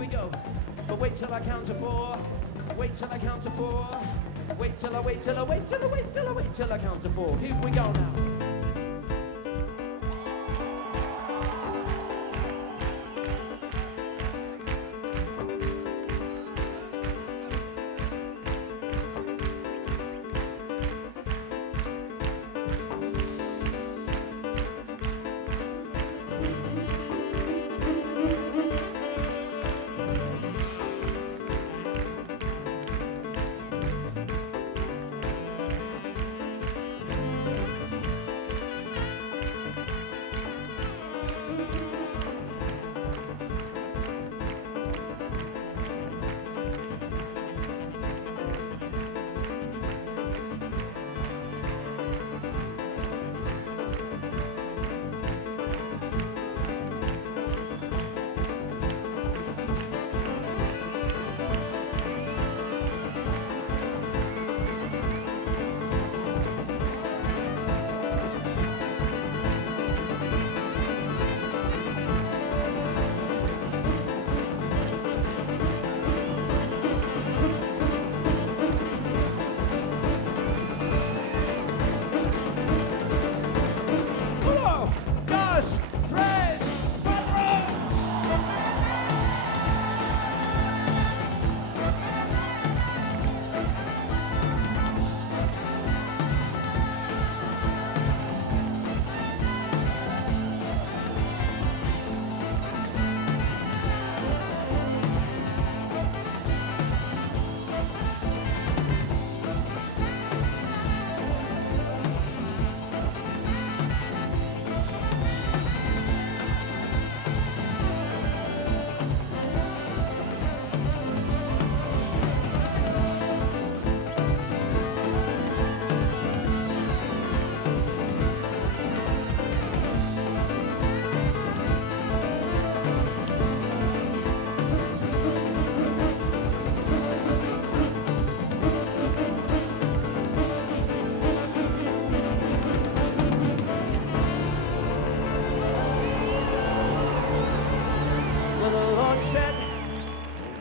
we go. But wait till I count to four. Wait till I count to four. Wait till I wait till I wait till I wait till I wait till I count to four. Here we go now.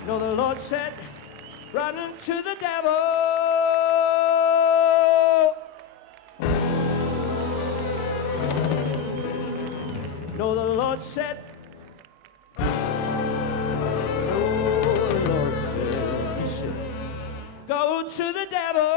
No, the Lord said, run to the devil. No, the Lord said, no, the Lord said, he said, go to the devil.